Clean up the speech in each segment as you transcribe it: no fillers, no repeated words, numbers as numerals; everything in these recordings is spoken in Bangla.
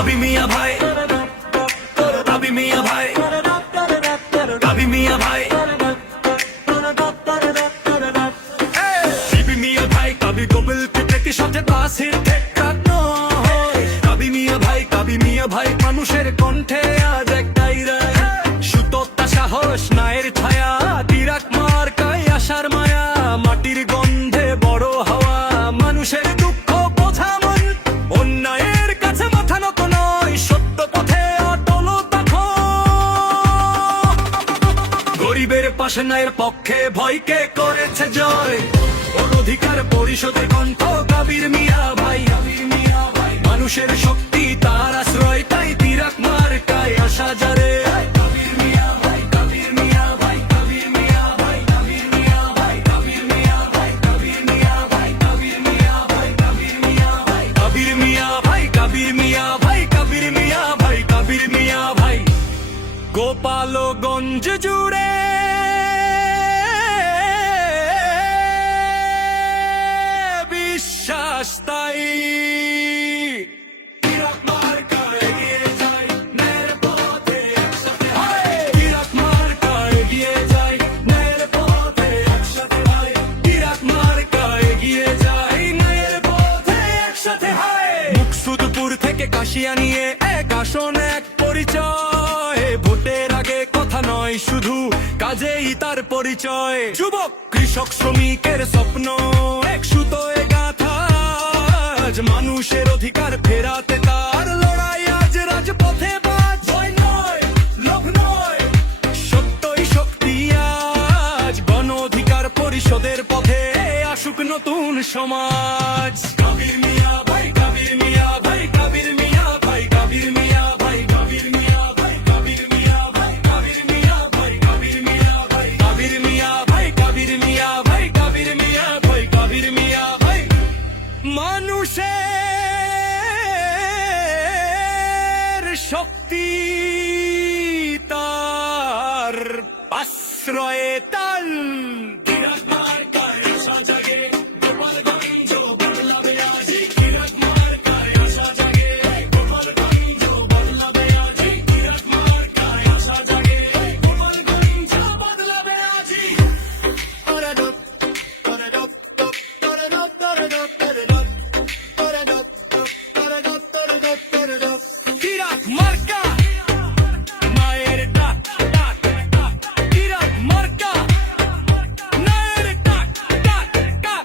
কাবি মিয়া ভাই, কাবি মিয়া ভাই, কাবি মিয়া ভাই, কাবি মিয়া ভাই, কাবি গোবিল পিঠের সাথে বাসের ঠেকা নয়। কাবি মিয়া ভাই, কাবি মিয়া ভাই, মানুষের কণ্ঠে আজ একটাই রায়, সুতোতা সাহস নায়ের ছায়া, তিরাক মার্কায় আশার মায়া, মাটির গন্ধে বড় হাওয়া, মানুষের দুঃখ বোঝা মন, অন্যায়ের কাছে মাথা নত নয়, সত্য পথে অটল থাকো। গরিবের পাশে ন্যায়ের পক্ষে ভয়কে করেছে জয়, অধিকার পরিষদের কণ্ঠ কাবির মিয়া ভাই, কাবির মিয়া ভাই, মানুষের শক্তি তার আশ্রয়, তাই তিরাক মার্কায় আসা যারে। কাবির মিয়া ভাই, কাবির মিয়া ভাই, কাবির মিয়া ভাই, কাবির মিয়া ভাই, কাবির মিয়া ভাই, কাবির মিয়া ভাই, কাবির মিয়া ভাই, কাবির মিয়া ভাই, কাবির মিয়া ভাই, কাবির মিয়া ভাই, কাবির মিয়া ভাই, কাবির মিয়া ভাই। গোপালগঞ্জ জুড়ে তাই তিরাক মার্কা এগিয়ে যায় ন্যায়ের পথে একসাথে, তিরাক মার্কা এগিয়ে যায় ন্যায়ের পথে একসাথে ভাই, তিরাক মার্কা এগিয়ে যায় ন্যায়ের পথে একসাথে। মুকসুদপুর থেকে কাশিয়া নিয়ে এক আসন এক পরিচয়, ভোটের আগে কথা নয় শুধু কাজেই তার পরিচয়, যুবক কৃষক শ্রমিকের স্বপ্ন এক সুতোয় গাথা, মানুষের অধিকার ফেরাতে তার লড়াই আজ রাজপথে বাজ, ভয় নয় লোভ নয় সত্যই শক্তি, আজ গণ অধিকার পরিষদের পথে আসুক নতুন সমাজ। কাবির মিয়া ভাই, কাবির মিয়া ভাই, কাবির মিয়া ভাই, কাবির মিয়া ভাই, কাবির মিয়া ভাই, কাবির মিয়া ভাই, কাবির মিয়া ভাই, কাবির মিয়া ভাই, কাবির মিয়া ভাই, কাবির মিয়া ভাই, কাবির মিয়া ভাই, কাবির মিয়া ভাই। মানুষের শক্তি তার আশ্রয়ে তাল, তিরাক মার্কায় আশা জাগে, গোপালগঞ্জ বদলাবে আজি, তিরাক মার্কায় আশা জাগে, গোপালগঞ্জ বদলাবে আজি, তিরাক মার্কায় আশা জাগে, গোপালগঞ্জ বদলাবে আজি। তিরাক মার্কা মায়ের ডাক, ডাক ডাক, তিরাক মার্কা নায়ের ডাক, ডাক ডাক,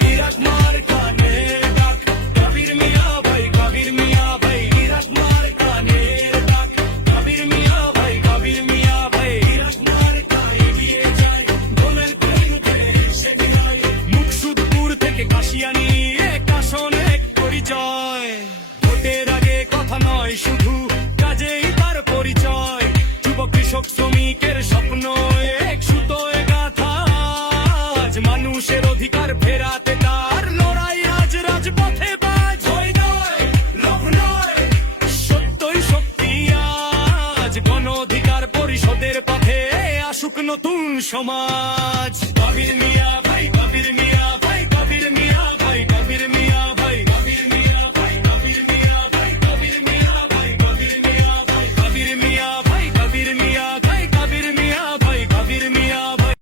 তিরাক মার্কা নায়ের ডাক, কাবির মিয়া ভাই, কাবির মিয়া ভাই, তিরাক মার্কা নায়ের ডাক, কাবির মিয়া ভাই, কাবির মিয়া ভাই, তিরাক মার্কা এগিয়ে যায় গোলের পথে এসে গিয়ে, মুকসুদপুর থেকে কাশিয়া নিয়ে এক আসন এক পরিচয়, ভোটের আগে কথা নয় শুধু কাজেই তার পরিচয়, যুবক কৃষক শ্রমিকের স্বপ্ন এক সুতোয় গাথা, আজ মানুষের অধিকার ফেরাতে তার লড়াই আজ রাজপথে বাজ, ভয় নয় লোভ নয় সত্যই শক্তি, আজ গণ অধিকার পরিষদের পথে আসুক নতুন সমাজ। কাবির মিয়া